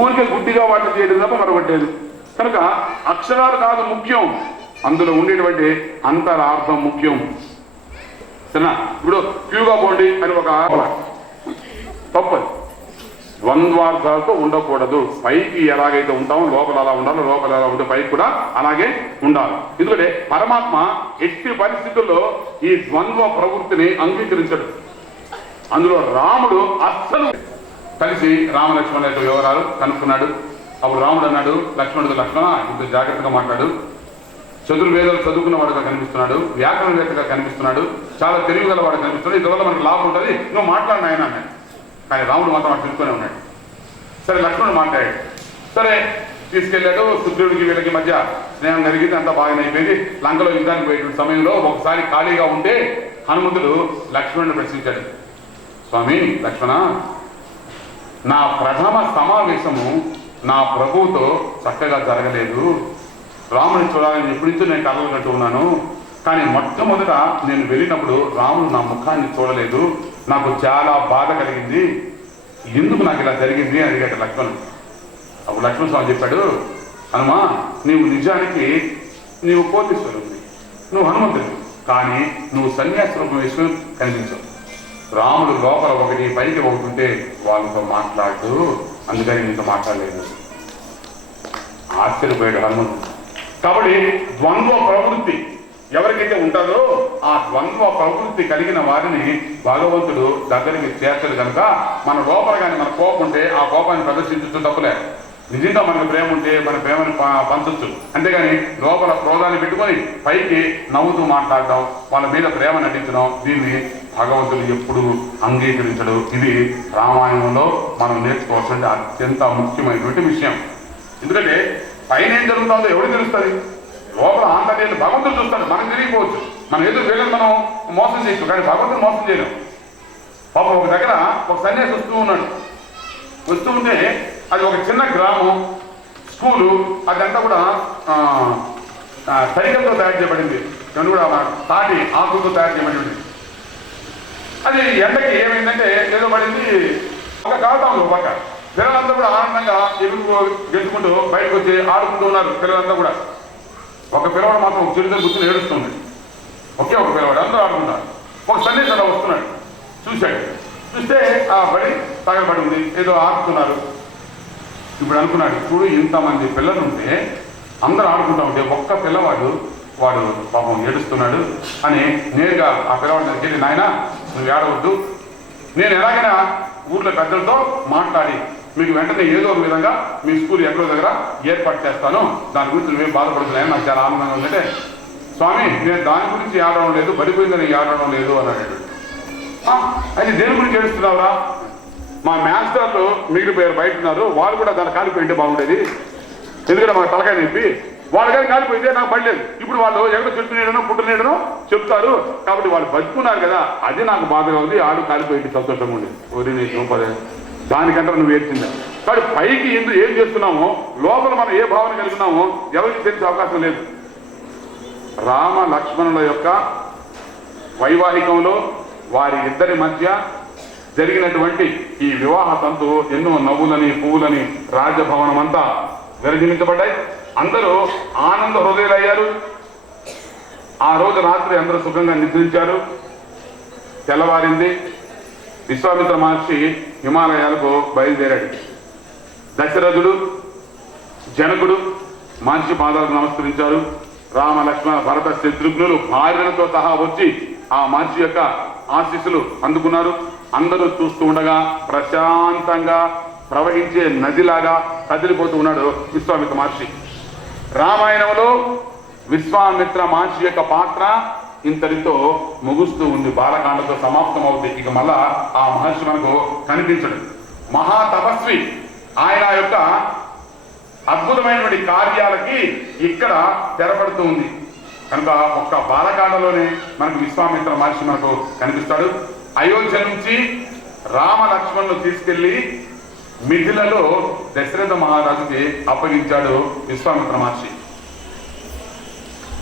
ఊరికే గుడ్డిగా వాటిని చేయడం తప్ప మరొకటి లేదు. కనుక అక్షరాలు కాదు ముఖ్యం, అందులో ఉండేటువంటి అంతరార్థం ముఖ్యం. సరేనా? ఇప్పుడు క్యూగా పోండి అని ఒక తప్పదు. ద్వంద్వార్థాలతో ఉండకూడదు. పైకి ఎలాగైతే ఉంటామో లోపల అలా ఉండాలి, లోపల ఎలా ఉంటే పైకి కూడా అలాగే ఉండాలి. ఎందుకంటే పరమాత్మ ఎట్టి పరిస్థితుల్లో ఈ ద్వంద్వ ప్రవృత్తిని అంగీకరించడు. అందులో రాముడు అస్సలు కలిసి రామలక్ష్మణుల యొక్క వివరాలు కనుక్కున్నాడు. అప్పుడు రాముడు అన్నాడు, లక్ష్మణుడు, లక్ష్మణ ఇంత జాగ్రత్తగా మాట్లాడు. చతుర్వేదాలు చదువుకున్న వాడుగా కనిపిస్తున్నాడు, వ్యాకరణవేత్తగా కనిపిస్తున్నాడు, చాలా తెలివి గల వాడు కనిపిస్తున్నాడు. ఇందువల్ల మనకు లాభం ఉంటుంది, నువ్వు మాట్లాడిన ఆయన అన్నాడు. కానీ రాముడు మాత్రం వాడు తెలుసుకునే ఉన్నాడు. సరే లక్ష్మణుడు మాట్లాడాడు. సరే తీసుకెళ్ళాడు. సుగ్రీవుడికి వీళ్ళకి మధ్య స్నేహం జరిగింది, అంతా బాగానే అయిపోయింది. లంకలో యుద్ధానికి పోయేటువంటి సమయంలో ఒకసారి ఖాళీగా ఉంటే హనుమంతుడు లక్ష్మణుడిని ప్రశ్నించాడు, స్వామి లక్ష్మణ, నా ప్రథమ సమావేశము నా ప్రభువుతో చక్కగా జరగలేదు. రాముని చూడాలని ఎప్పటి నుంచో నేను కలలు కంటూ ఉన్నాను. కానీ మొట్టమొదట నేను వెళ్ళినప్పుడు రాముడు నా ముఖాన్ని చూడలేదు, నాకు చాలా బాధ కలిగింది. ఎందుకు నాకు ఇలా జరిగింది అని అడిగాడు లక్ష్మణుడు. అప్పుడు లక్ష్మణ స్వామి చెప్పాడు, హనుమా, నీవు నిజానికి నీవు కోటీశ్వరుడివి, నువ్వు హనుమంతుడివి, కానీ నువ్వు సన్యాసి రూపం వేసుకుని కనిపించవు. రాముడు లోపల ఒకటి పైకి ఒకటి ఉంటే వాళ్ళతో మాట్లాడు, అందుకని నీతో మాట్లాడలేదు. ఆశ్చర్యపోయాడు హనుమంతుడు. కాబట్టి ద్వంద్వ ప్రవృత్తి ఎవరికైతే ఉంటుందో ఆ ద్వంద్వ ప్రవృత్తి కలిగిన వారిని భగవంతుడు దగ్గరికి చేర్చడు. కనుక మన లోపల కానీ మన కోపం ఉంటే ఆ కోపాన్ని ప్రదర్శించచ్చు, తప్పులే. నిజంగా మనకు ప్రేమ ఉంటే మన ప్రేమని పంచచ్చు. అంతేగాని లోపల క్రోధాన్ని పెట్టుకొని పైకి నవ్వుతూ మాట్లాడడం, వాళ్ళ మీద ప్రేమ నటించడం, దీన్ని భగవంతుడు ఎప్పుడు అంగీకరించడు. ఇది రామాయణంలో మనం నేర్చుకోవాల్సిన అత్యంత ముఖ్యమైనటువంటి విషయం. ఎందుకంటే పైన ఏం జరుగుతుందో ఎవరికి తెలుస్తుంది? లోపల ఆంతర్యాన్ని భగవంతుడు చూస్తాడు, మనకు తెలియకపోవచ్చు. మనం ఎదురు వెళ్ళని మనం మోసం చేయొచ్చు, కానీ భగవంతుడు మోసం చేయలేం. పాపం ఒక దగ్గర ఒక సన్యాసి వస్తూ ఉంటే అది ఒక చిన్న గ్రామం, స్కూలు, అదంతా కూడా సైకిల్తో తయారు చేయబడింది, దాన్ని కూడా తాటి ఆకులతో తయారు చేయబడింది. అది ఎండకి ఏమైందంటే ఏదో పడింది, ఒక కాలుతాం ఒక పక్క. పిల్లలంతా కూడా ఆనందంగా ఎదురు గెలుచుకుంటూ బయటకు వచ్చి ఆడుకుంటూ ఉన్నారు. పిల్లలంతా కూడా ఒక పిల్లవాడు మాత్రం ఒక చిరుతో గుర్తులు ఏడుస్తుంది. ఒకే ఒక పిల్లవాడు, అందరూ ఆడుకుంటారు. ఒక సన్యాసి అలా వస్తున్నాడు, చూస్తే ఆ బడి తగలబడి ఉంది, ఏదో ఆడుతున్నారు. ఇప్పుడు అనుకున్నాడు, చూడు ఇంతమంది పిల్లలు ఉంటే అందరూ ఆడుకుంటా ఉంటే ఒక్క పిల్లవాడు వాడు పాపం ఏడుస్తున్నాడు అని నేరుగా ఆ పిల్లవాడి దగ్గరికి వెళ్ళి, నాయన నువ్వు ఏడవద్దు, నేను ఎలాగైనా ఊర్లో పెద్దలతో మాట్లాడి మీకు వెంటనే ఏదో ఒక విధంగా మీ స్కూల్ ఎక్కడో దగ్గర ఏర్పాటు చేస్తాను, దాని గురించి నువ్వేం బాధపడుతున్నాయని నాకు చాలా ఆనందంగా ఉందంటే, స్వామి నేను దాని గురించి ఏడవడం లేదు, పడిపోయిందని ఏడవడం లేదు అన్నాడు. అది దేని గురించి ఏడుస్తున్నావురా? మా మాస్టర్లు మిగిలిపోయారు, బయట ఉన్నారు, వాళ్ళు కూడా దాన్ని కాలిపోయింటే బాగుండేది, ఎందుకంటే మాకు తలకాయ నొప్పి, వాళ్ళు కానీ కాలిపోయిందే నాకు పడలేదు. ఇప్పుడు వాళ్ళు ఎక్కడో చెట్టు నీడనో పుట్టు నీడనో చెప్తారు, కాబట్టి వాళ్ళు బతుకున్నారు కదా, అది నాకు బాధగా ఉంది, ఆడు కాలిపోయింది సంతోషంగా ఉండేది. ఓరి నీ చూపదే, దానికంటే నువ్వు ఏడ్చిందా? కాబట్టి పైకి ఎందుకు ఏం చేస్తున్నామో లోపల మనం ఏ భావన కలిగినామో ఎవరికి తెలిసే అవకాశం లేదు. రామ లక్ష్మణుల యొక్క వైవాహికంలో వారి ఇద్దరి మధ్య జరిగినటువంటి ఈ వివాహ తంతు ఎన్నో నవ్వులని పువ్వులని రాజభవనం అంతా విరజించబడ్డాయి. అందరూ ఆనంద హృదయులయ్యారు. ఆ రోజు రాత్రి అందరూ సుఖంగా నిద్రించారు. తెల్లవారింది. విశ్వామిత్ర మహర్షి హిమాలయాలకు బయలుదేరాడు. దశరథుడు, జనకుడు మహర్షి పాదాలకు నమస్కరించారు. రామ లక్ష్మణ భరత శత్రుఘ్నులు భార్యలతో సహా వచ్చి ఆ మహర్షి యొక్క ఆశీస్సులు అందుకున్నారు. అందరూ చూస్తూ ఉండగా ప్రశాంతంగా ప్రవహించే నదిలాగా కదిలిపోతూ ఉన్నాడు విశ్వామిత్ర మహర్షి. రామాయణంలో విశ్వామిత్ర మహర్షి యొక్క పాత్ర ఇంతటితో ముగుస్తూ ఉంది, బాలకాండతో సమాప్తం అవుతుంది. ఇక మళ్ళా ఆ మహర్షి మనకు కనిపించడు. మహాతపస్వి ఆయన యొక్క అద్భుతమైనటువంటి కార్యాలకి ఇక్కడ తెరపడుతూ ఉంది. కనుక ఒక్క బాలకాండలోనే మనకు విశ్వామిత్ర మహర్షి మనకు కనిపిస్తాడు. అయోధ్య నుంచి రామ లక్ష్మణులు తీసుకెళ్లి మిథిలలో దశరథ మహారాజుకి అప్పగించాడు విశ్వామిత్ర మహర్షి.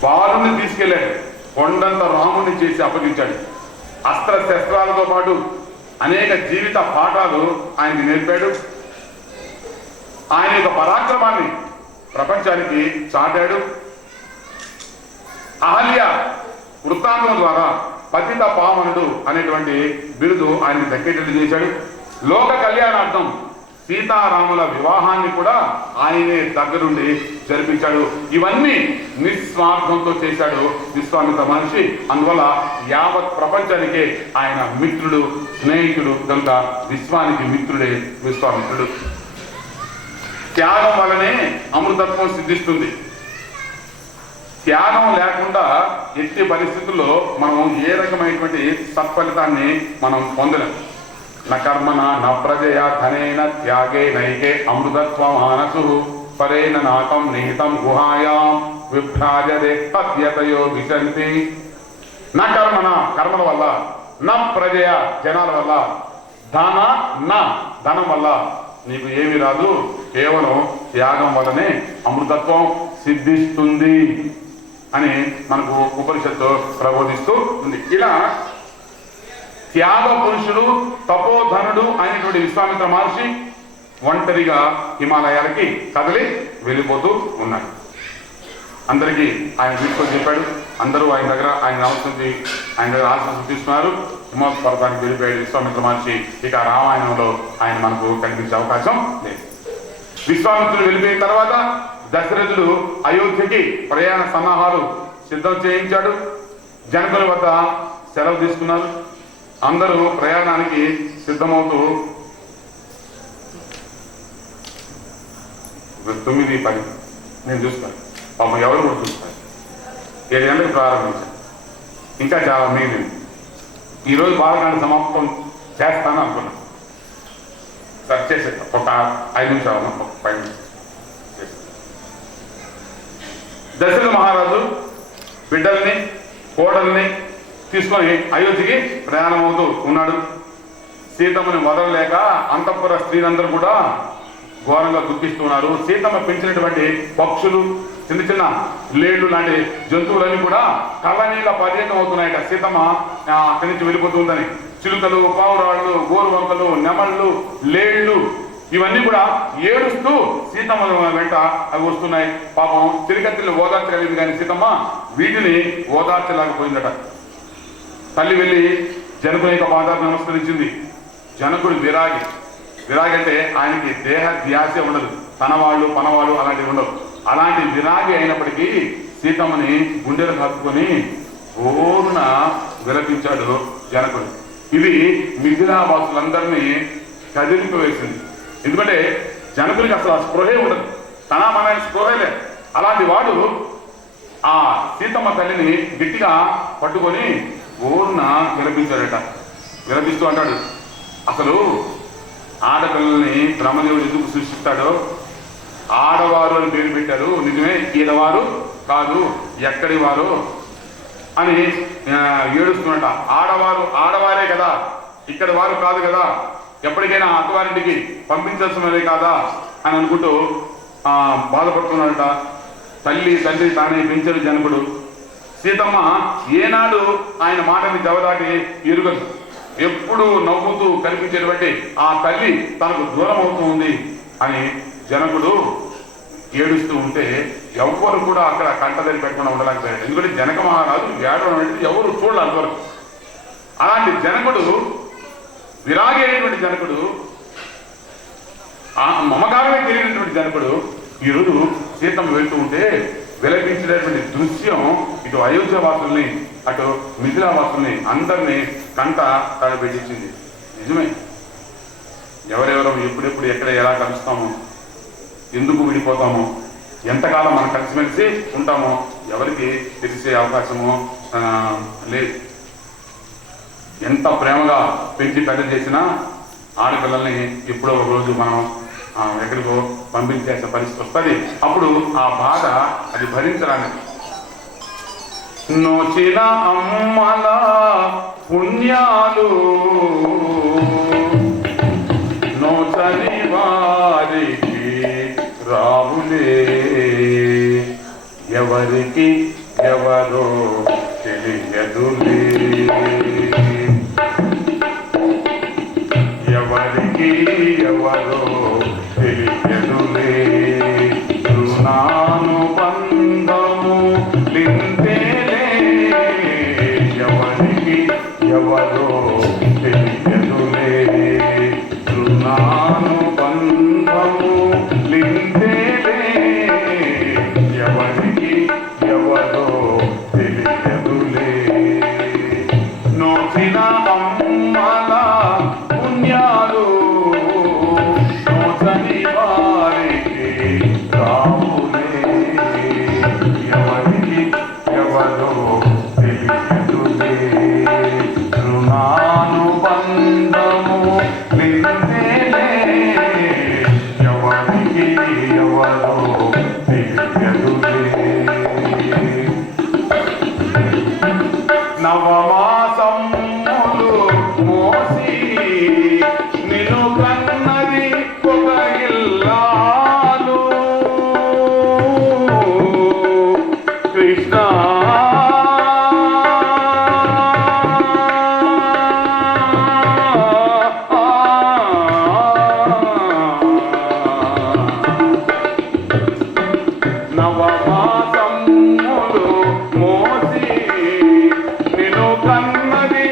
బాలుని తీసుకెళ్లాడు, కొండంత రాముని చేసి అప్పగించాడు. అస్త్ర శస్త్రాలతో పాటు అనేక జీవిత పాఠాలు ఆయనకి నేర్పాడు. ఆయన యొక్క పరాక్రమాన్ని ప్రపంచానికి చాటాడు. అహల్య వృత్తాంతం ద్వారా పతిత పావనుడు అనేటువంటి బిరుదు ఆయనకు దక్కేటట్టు చేశాడు. లోక కళ్యాణార్థం సీతారాముల వివాహాన్ని కూడా ఆయనే దగ్గరుండి జరిపించాడు. ఇవన్నీ నిస్వార్థంతో చేశాడు విశ్వామిత్ర మహర్షి. అందువల్ల యావత్ ప్రపంచానికే ఆయన మిత్రుడు, స్నేహితుడు కనుక విశ్వానికి మిత్రుడే విశ్వామిత్రుడు. త్యాగం వల్లనే అమృతత్వం సిద్ధిస్తుంది. త్యాగం లేకుండా ఎట్టి పరిస్థితుల్లో మనం ఏ రకమైనటువంటి సత్ఫలితాన్ని మనం పొందలేం. న కర్మణ న ప్రజయ ధనేన త్యాగే నైకే అమృతత్వమానసు పరేణ నాకం నిహితం గుహాయాం విభ్రాజదే హత్యతయో విశంతి. న కర్మణ కర్మల వల్ల, న ప్రజయ జనాల వల్ల, ధనం వల్ల నీకు ఏమి రాదు. కేవలం త్యాగం వల్లనే అమృతత్వం సిద్ధిస్తుంది అని మనకు ఉపనిషత్తు ప్రబోధిస్తూ ఉంది. ఇలా త్యాగ పురుషుడు, తపోధనుడు అయినటువంటి విశ్వామిత్ర మహర్షి ఒంటరిగా హిమాలయాలకి కదిలి వెళ్ళిపోతూ ఉన్నాడు. అందరికీ ఆయన తీసుకొని చెప్పాడు. అందరూ ఆయన దగ్గర ఆయన దగ్గర ఆశీస్సులు తీసుకున్నారు. హిమవత్ పర్వతానికి వెళ్ళిపోయాడు విశ్వామిత్ర మహర్షి. ఇక రామాయణంలో ఆయన మనకు కనిపించే అవకాశం లేదు. విశ్వామిత్రుడు వెళ్ళిపోయిన తర్వాత దశరథుడు అయోధ్యకి ప్రయాణ సన్నాహాలు సిద్ధం చేయించాడు. జనకుల వద్ద సెలవు తీసుకున్నారు. అందరూ ప్రయాణానికి సిద్ధమవుతూ 9:10 నేను చూస్తాను. పాపం ఎవరు కూడా చూస్తాను. 7 గంటలకు ప్రారంభించాను. ఇంకా చాలా మిగిలింది. ఈరోజు బాలకాండ సమాప్తం చేస్తాను అనుకున్నాను. సరి చేసేస్తాను. ఒక 5 నిమిషాలు, ఒక 5 నిమిషాలు. దశరథ మహారాజు బిడ్డల్ని, కోడల్ని తీసుకొని అయోధ్యకి ప్రయాణం అవుతూ ఉన్నాడు. సీతమ్మని వదలలేక అంతఃపుర స్త్రీలందరూ కూడా ఘోరంగా దుఃఖిస్తున్నారు. సీతమ్మ పెంచినటువంటి పక్షులు, చిన్న చిన్న లేళ్లు లాంటి జంతువులన్నీ కూడా కళ్ళనీళ్ళ పర్యటన అవుతున్నాయట. సీతమ్మ అక్కడి నుంచి వెళ్ళిపోతుందని చిలుకలు, పావురాళ్ళు, గోరువంకలు, నెమళ్ళు, లేళ్లు ఇవన్నీ కూడా ఏడుస్తూ సీతమ్మ వెంట అవి వస్తున్నాయి. పాపం తిరిగత్తిని ఓదార్చగలిగింది కానీ సీతమ్మ వీటిని ఓదార్చలేకపోయిందట. తల్లి వెళ్ళి జనకుని యొక్క పాదాలకు నమస్కరించింది. జనకుడు విరాగి అంటే ఆయనకి దేహ ధ్యాసే ఉండదు. తనవాళ్ళు పనవాళ్ళు అలాంటివి ఉండవు. అలాంటి విరాగి అయినప్పటికీ సీతమ్మని గుండెలు హత్తుకొని ఓరున విలపించాడు జనకుడు. ఇది మిథిలావాసులందరినీ కదిలిపి వేసింది. ఎందుకంటే జనకుడికి అసలు ఆ స్పృహే ఉండదు. తన మన స్పృహే లేదు. అలాంటి వాడు ఆ సీతమ్మ తల్లిని గట్టిగా పట్టుకొని ఓరున విలపించాడట. విలపిస్తూ అంటాడు, అసలు ఆడపిల్లల్ని బ్రహ్మదేవుడు ఎందుకు సృష్టిస్తాడో, ఆడవారు అని పేరు పెట్టారు, నిజమే ఈడవారు కాదు ఎక్కడి వారు అని ఏడుస్తున్నట. ఆడవారే కదా, ఇక్కడి వారు కాదు కదా, ఎప్పటికైనా అత్తవారింటికి పంపించాల్సినదే కాదా అని అనుకుంటూ బాధపడుతున్నాడట. తండ్రి తానే పెంచాడు జనకుడు. సీతమ్మ ఏనాడు ఆయన మాటని జవదాటి ఎరుగదు. ఎప్పుడు నవ్వుతూ కనిపించేటువంటి ఆ తల్లి తనకు దూరం అవుతూ ఉంది అని జనకుడు ఏడుస్తూ ఉంటే ఎవ్వరు కూడా అక్కడ కంటదరి పెట్టకుండా ఉండలేకపోయాడు. ఎందుకంటే జనక మహారాజు ఏడవడం అనేది ఎవరు చూడాలి అంతవరకు. అలాంటి జనకుడు, విరాగి అయినటువంటి జనకుడు, మమకారమే తెలియనటువంటి జనకుడు ఈరోజు సీతమ్మ వెళ్తూ ఉంటే విలపించినటువంటి దృశ్యం ఇటు అయోధ్య వాసుల్ని, అటు మిథిలా వాసుల్ని అందరినీ కంట తడబెట్టించింది. నిజమే, ఎవరెవరో ఎప్పుడెప్పుడు ఎక్కడ ఎలా కలుస్తామో, ఎందుకు విడిపోతామో, ఎంతకాలం మనం కలిసిమెలిసి ఉంటామో ఎవరికి తెలిసే అవకాశమో లేదు. ఎంత ప్రేమగా పెంచి పెద్ద చేసినా ఆడపిల్లల్ని ఎప్పుడో ఒక రోజు మనం ఎక్కడికో పంపించేసే పరిస్థితి వస్తుంది. అప్పుడు ఆ బాధ అది భరించడానికి నోచిన అమ్మల పుణ్యాలు నోచని వారికి రావులే, ఎవరికి ఎవరో తెలియదులే, ఎవరికి ఎవరో తెలియదులే. బంధము లిందేలే ఎవరికి ఎవరో తెలియదులే నోచిన అమ్మల పుణ్యాలు నోచని వారికి రావులే ఎవరికి ఎవరో తెలియదులే రుణానుబంధము లిందేలే ఎవరికి ఎవరో తెలియదులే నవమాసములు మోసి నిన్ను కన్నది ఒక ఇల్లాలు కృష్ణ నవమాసములు మోసి నిన్ను కన్నది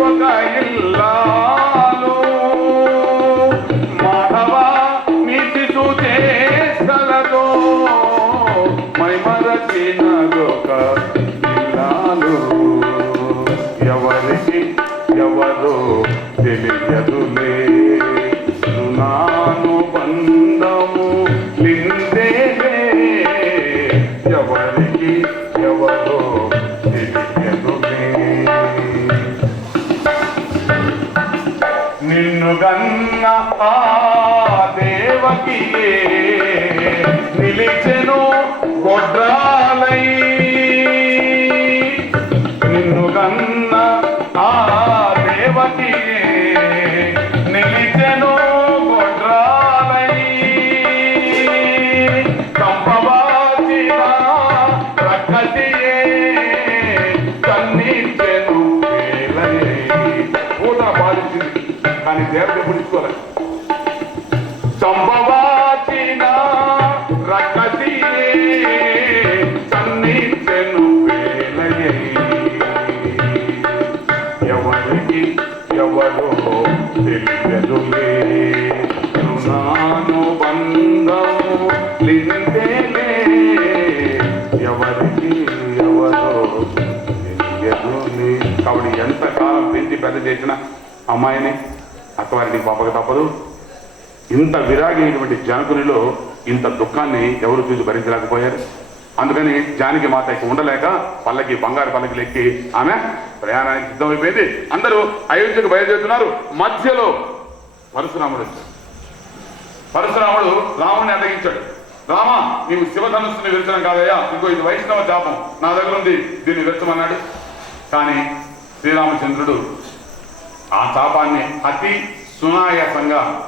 ఒక ఇల్లాలు మాధవ నీ శిశు చేష్టలతో మైమరచినదొక ఇల్లాలు ఎవరికి ఎవరో తెలియదులే రుణానుబంధము లిందేలే ఎవరికి ఎవరో తెలియదులే నిన్ను గన్న ఆ దేవకి నిలిచెను గొడ్రాలై నిన్ను గన్న ఆ దేవకి నిలిచెను గొడ్రాలై కంపవాచిన ప్రకృతియే కన్నీచెను వేలయే ఊట బాధించింది కానీ దేవుడు పుడుచుకోలేదు చంపవాచిన రకసియే సన్నిచెను వేలయే ఎవరికి ఎవరో తెలియదులే రుణానుబంధము లిందేలే ఎవరికి ఎవరో తెలియదులే కాబట్టి ఎంతకాలం పెంచి పెద్ద చేసిన అమ్మాయిని అక్కవారికి పాపకు తప్పదు ఇంత విరాగి అయినటువంటి జనకునిలో ఇంత దుఃఖాన్ని ఎవరు చూసి భరించలేకపోయారు అందుకని జానకి మాత ఉండలేక పల్లకి బంగారు పల్లకి ఎక్కి ఆమె ప్రయాణానికి సిద్ధమైపోయింది అందరూ అయోధ్యకు బయలుదేరుతున్నారు మధ్యలో పరశురాముడు వచ్చాడు పరశురాముడు రాముడిని అడ్డగించాడు రామ నీవు శివధనుస్సుని విరచడం కాదయ్యా ఇంకో ఇది వైష్ణవ జాపం నా దగ్గర ఉంది దీన్ని విరచమన్నాడు కానీ శ్రీరామచంద్రుడు ఆ శాపాన్ని అతి సునాయాసంగా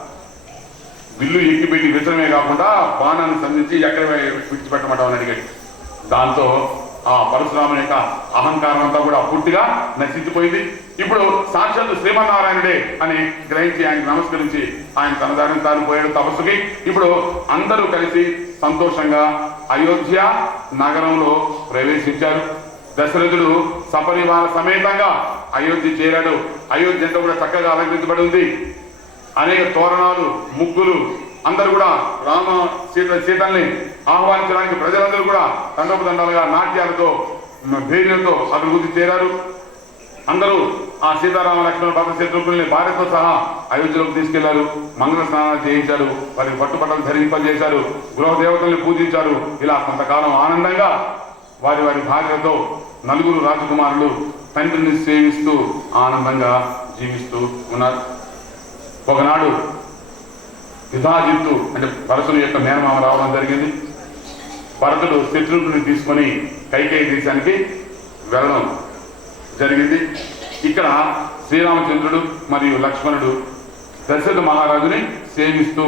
విల్లు ఎక్కిపెట్టి విసరమే కాకుండా బాణాన్ని సంధించి ఎక్కడ విడిచిపెట్టమంటామని అడిగాడు దాంతో ఆ పరశురాముని యొక్క అహంకారం అంతా కూడా పూర్తిగా నశించిపోయింది ఇప్పుడు సాక్షాత్తు శ్రీమన్నారాయణుడే అని గ్రహించి ఆయనకు నమస్కరించి ఆయన తన దారిని తాను పోయాడు తపస్సుకి ఇప్పుడు అందరూ కలిసి సంతోషంగా అయోధ్య నగరంలో ప్రవేశించారు దశరథుడు సపరివార సమేతంగా అయోధ్య చేరాడు అయోధ్య అంతా కూడా చక్కగా అలంకరించబడి ఉంది అనేక తోరణాలు ముగ్గులు అందరూ కూడా రామ సీతల్ని ఆహ్వానించడానికి ప్రజలందరూ కూడా తండోపతండాలుగా నాట్యాలతో భేరీలతో అభివృద్ధి చేరారు అందరూ ఆ సీతారామ లక్ష్మణ భర్త శత్రుఘ్నుల్ని భార్యతో సహా అయోధ్యలోకి తీసుకెళ్లారు మంగళ స్నానాలు చేయించారు వారికి పట్టుబట్టలు ధరింపజేశారు గృహ దేవతల్ని పూజించారు ఇలా కొంతకాలం ఆనందంగా వారి వారి భార్యలతో నలుగురు రాజకుమారులు తండ్రిని సేవిస్తూ ఆనందంగా జీవిస్తూ ఉన్నారు ఒకనాడు యుధాజిత్తు అంటే భరతుని యొక్క మేనమామ రావడం జరిగింది భరతుడు శత్రుఘ్నుని తీసుకొని కైకేయి దేశానికి వెళ్ళడం జరిగింది ఇక్కడ శ్రీరామచంద్రుడు మరియు లక్ష్మణుడు దశరథ మహారాజుని సేవిస్తూ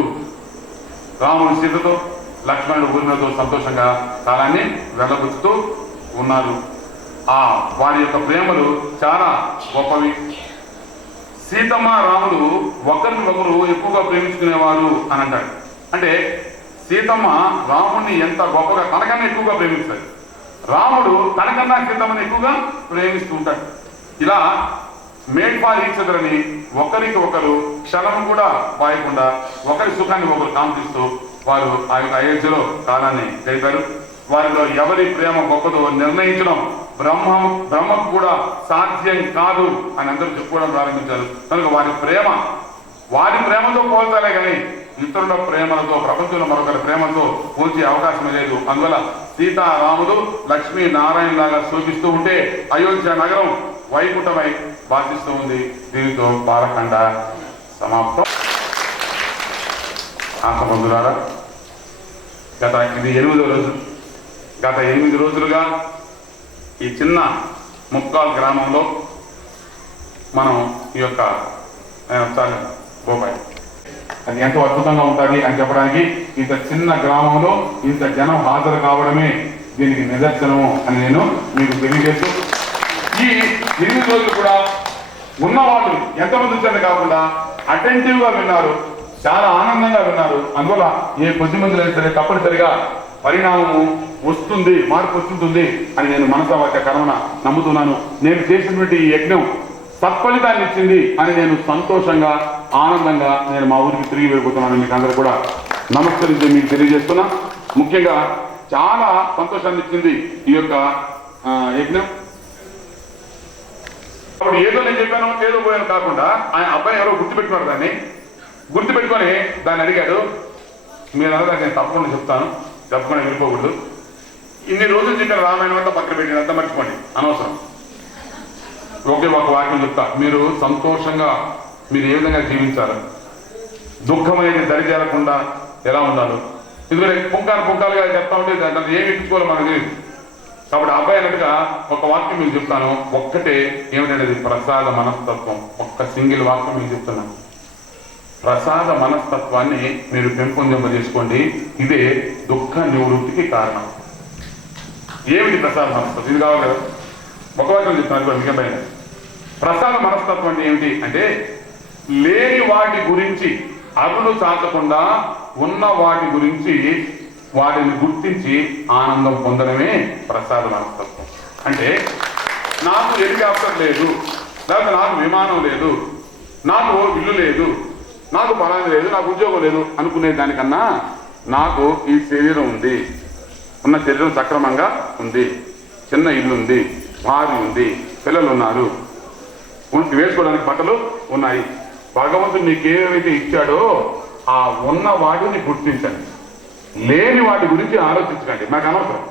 రాముడు సీతతో లక్ష్మణుడు ఊరినతో సంతోషంగా కాలాన్ని వెళ్ళబుచ్చుతూ ఉన్నారు ఆ వారి యొక్క ప్రేమలు చాలా గొప్పవి సీతమ్మ రాముడు ఒకరిని ఒకరు ఎక్కువగా ప్రేమించుకునేవారు అని అంటాడు అంటే సీతమ్మ రాముడిని ఎంత గొప్పగా తనకన్నా ఎక్కువగా ప్రేమిస్తాడు రాముడు తనకన్నా సీతమ్మని ఎక్కువగా ప్రేమిస్తూ ఉంటాడు ఇలా మేడ్ ఫార్ ఈచ్ అదర్ అని ఒకరికి ఒకరు క్షణం కూడా వాయకుండా ఒకరి సుఖాన్ని ఒకరు కాంక్షిస్తూ వారు ఆ యొక్క అయోధ్యలో కాలాన్ని గడిపారు. వారిలో ఎవరి ప్రేమ గొప్పదో నిర్ణయించడం బ్రహ్మకు కూడా సాధ్యం కాదు అని అందరూ చెప్పుకోవడం ప్రారంభించారు. కనుక వారి ప్రేమతో పోల్చాలే కానీ ఇతరుల ప్రేమలతో, ప్రపంచంలో మరొకరి ప్రేమతో పోల్చే అవకాశమే లేదు. అందువల్ల సీతారాముడు లక్ష్మీ నారాయణ లాగా శోభిస్తూ ఉంటే అయోధ్య నగరం వైకుంఠమై భాషిస్తూ ఉంది. దీనితో బాలకాండ సమాప్తం. ఆత్మబంధులారా, ఇది 8వ రోజు. గత 8 రోజులుగా ఈ చిన్న ముక్కాల్ గ్రామంలో మనం ఈ యొక్క బొబ్బాయి అది ఎంతో అద్భుతంగా ఉంటుంది అని చెప్పడానికి ఇంత చిన్న గ్రామంలో ఇంత జనం హాజరు కావడమే దీనికి నిదర్శనము అని నేను మీకు తెలియజేస్తూ, ఈ 8 రోజులు కూడా ఉన్నవాళ్ళు ఎంతమంది వచ్చారు కాకుండా అటెంటివ్ గా విన్నారు, చాలా ఆనందంగా విన్నారు. అందువల్ల ఏ కొద్ది మంది సరే తప్పనిసరిగా పరిణామము వస్తుంది, మార్పు వస్తుంటుంది అని నేను మనసావాక్య కర్మన నమ్ముతున్నాను. నేను చేసినటువంటి ఈ యజ్ఞం సత్ఫలితాన్ని ఇచ్చింది అని నేను సంతోషంగా, ఆనందంగా నేను మా ఊరికి తిరిగి వెళ్ళిపోతున్నాను. మీకు అందరూ కూడా నమస్కరించి మీకు తెలియజేస్తున్నా. ముఖ్యంగా చాలా సంతోషాన్ని ఇచ్చింది ఈ యొక్క యజ్ఞం. అప్పుడు ఏదో నేను చెప్పాను, ఏదో పోయాను కాకుండా ఆయన అబ్బాయి ఎవరో గుర్తుపెట్టుకున్నారు. దాన్ని గుర్తుపెట్టుకొని దాన్ని అడిగాడు. మీరు అన్నదా నేను తప్పకుండా చెప్తాను, చెప్పకుండా వెళ్ళిపోకూడదు. ఇన్ని రోజులు చెప్పిన రామాయణం అంతా పక్కన పెట్టిన అంతా మర్చిపోండి, అనవసరం. ఒకే ఒక వాక్యం చెప్తా. మీరు సంతోషంగా మీరు ఏ విధంగా జీవించాలి, దుఃఖం అనేది దరిచేరకుండా ఎలా ఉండాలి. ఎందుకంటే పుంకాలుగా చెప్తా ఉంటే దాన్ని ఏమి ఇప్పించుకోవాలో మనకు తెలియదు. కాబట్టి అబ్బాయి అన్నట్టుగా ఒక వాక్యం మీకు చెప్తాను. ఒక్కటే ఏమిటంటే ప్రసాద మనస్తత్వం. ఒక్క సింగిల్ వాక్యం మీకు చెప్తున్నాను. ప్రసాద మనస్తత్వాన్ని మీరు పెంపొందింపజేసుకోండి. ఇదే దుఃఖ నివృత్తికి కారణం. ఏమిటి ప్రసాద మనస్తత్వం? ఇది కావాలి కదా. ఒక వాక్యం చెప్తాను మిగపైన. ప్రసాద మనస్తత్వం అంటే ఏమిటి అంటే, లేని వాటి గురించి అరులు చాచకుండా ఉన్న వాటి గురించి వాటిని గుర్తించి ఆనందం పొందడమే ప్రసాద మనస్తత్వం. అంటే నాకు హెలికాప్టర్ లేదు, లేకపోతే నాకు విమానం లేదు, నాకు ఇల్లు లేదు, నాకు పలానా లేదు, నాకు ఉద్యోగం లేదు అనుకునే దానికన్నా నాకు ఈ శరీరం ఉంది, ఉన్న శరీరం సక్రమంగా ఉంది, చిన్న ఇల్లు ఉంది, భార్య ఉంది, పిల్లలు ఉన్నారు, వేసుకోవడానికి బట్టలు ఉన్నాయి. భగవంతుడు నీకు ఏవైతే ఇచ్చాడో ఆ ఉన్న వాటిని గుర్తించండి, లేని వాటి గురించి ఆలోచించకండి. నాకు అనవసరం.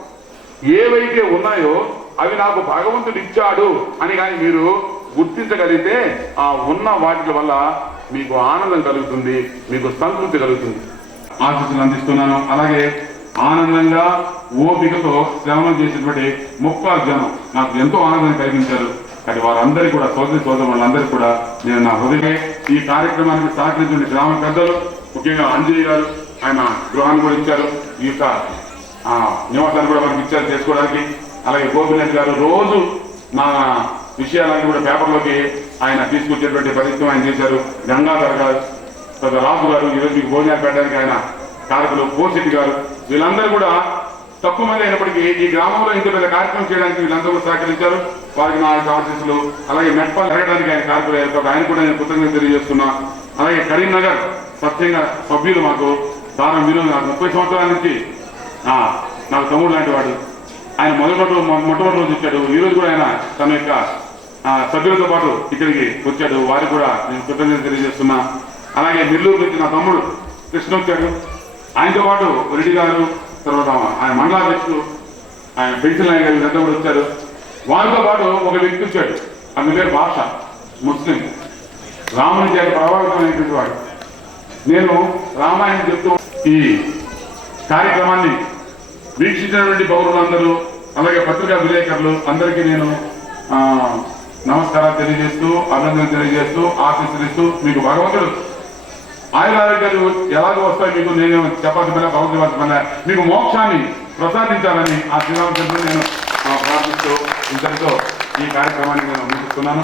ఏవైతే ఉన్నాయో అవి నాకు భగవంతుడు ఇచ్చాడు అని కానీ మీరు గుర్తించగలిగితే ఆ ఉన్న వాటి వల్ల మీకు ఆనందం కలుగుతుంది, మీకు సంతృప్తి కలుగుతుంది. ఆశీస్సులు అందిస్తున్నాను. అలాగే ఆనందంగా ఓపికతో శ్రవణం చేసినటువంటి ముక్కాలు జనం నాకు ఎంతో ఆనందం కలిగించారు. కానీ వారందరికీ కూడా సోదరి వాళ్ళందరికీ కూడా నేను నా హృదయ ఈ కార్యక్రమానికి సహకరించిన గ్రామ పెద్దలు, ముఖ్యంగా అంజయ్య గారు, ఆయన గృహాన్ని కూడా ఇచ్చారు, ఈ యొక్క నివాసాన్ని కూడా మనకి ఇచ్చారు చేసుకోవడానికి. అలాగే గోపినాథ్ గారు రోజు నా విషయాలన్నీ కూడా పేపర్లోకి ఆయన తీసుకొచ్చేటువంటి ప్రయత్నం ఆయన చేశారు. గంగాధర్ గారు, రాజు గారు, ఈరోజు మీకు భోజనాలు పెట్టడానికి ఆయన కారకులు, పోసిటి గారు, వీళ్ళందరూ కూడా తక్కువ మంది అయినప్పటికీ ఈ గ్రామంలో ఇంత పెద్ద కార్యక్రమం చేయడానికి వీళ్ళందరూ కూడా సహకరించారు. వారికి నా ఆశీస్సులు. అలాగే మెట్పల్ జరగడానికి ఆయన కారకులు అయ్యారు, ఆయన కూడా నేను కృతజ్ఞత తెలియజేస్తున్నా. అలాగే కరీంనగర్ సత్యంగా సభ్యులు మాకు దానం వినోద్, నాకు 30 సంవత్సరాల నుంచి నాకు తమ్ముడు లాంటి వాడు. ఆయన మొట్టమొదటి రోజు వచ్చాడు. ఈ రోజు కూడా ఆయన తన యొక్క సభ్యులతో పాటు ఇక్కడికి వచ్చాడు. వారికి కూడా నేను కృతజ్ఞత తెలియజేస్తున్నా. అలాగే నెల్లూరు నుంచి నా తమ్ముడు కృష్ణ వచ్చాడు. ఆయనతో పాటు రెడ్డి గారు, తర్వాత ఆయన మండలాధ్యక్షుడు ఆయన పెన్షన్ నాయక్ గారు ఇదంతా కూడా వచ్చారు. వారితో పాటు ఒక వ్యక్తి వచ్చాడు, అతని పేరు భాష, ముస్లిం, రాముని చేత ప్రభావితమైనటువంటి వాడు. నేను రామాయణం చెప్తూ ఈ కార్యక్రమాన్ని వీక్షించినటువంటి పౌరులందరూ, అలాగే పత్రికా విలేకరులు అందరికీ నేను నమస్కారాలు తెలియజేస్తూ, అభినందనలు తెలియజేస్తూ, ఆశీస్సులిస్తూ, మీకు భగవంతుడు ఆయురారోగ్యాలు ఎలాగో వస్తాయి మీకు నేను చెప్పాల్సిన పని, భగవంతుడి పని, మీకు మోక్షాన్ని ప్రసాదించాలని ఆ శ్రీరామచంద్రుడు నేను ప్రార్థిస్తూ ఇంతటితో ఈ కార్యక్రమాన్ని నేను ముగిస్తున్నాను.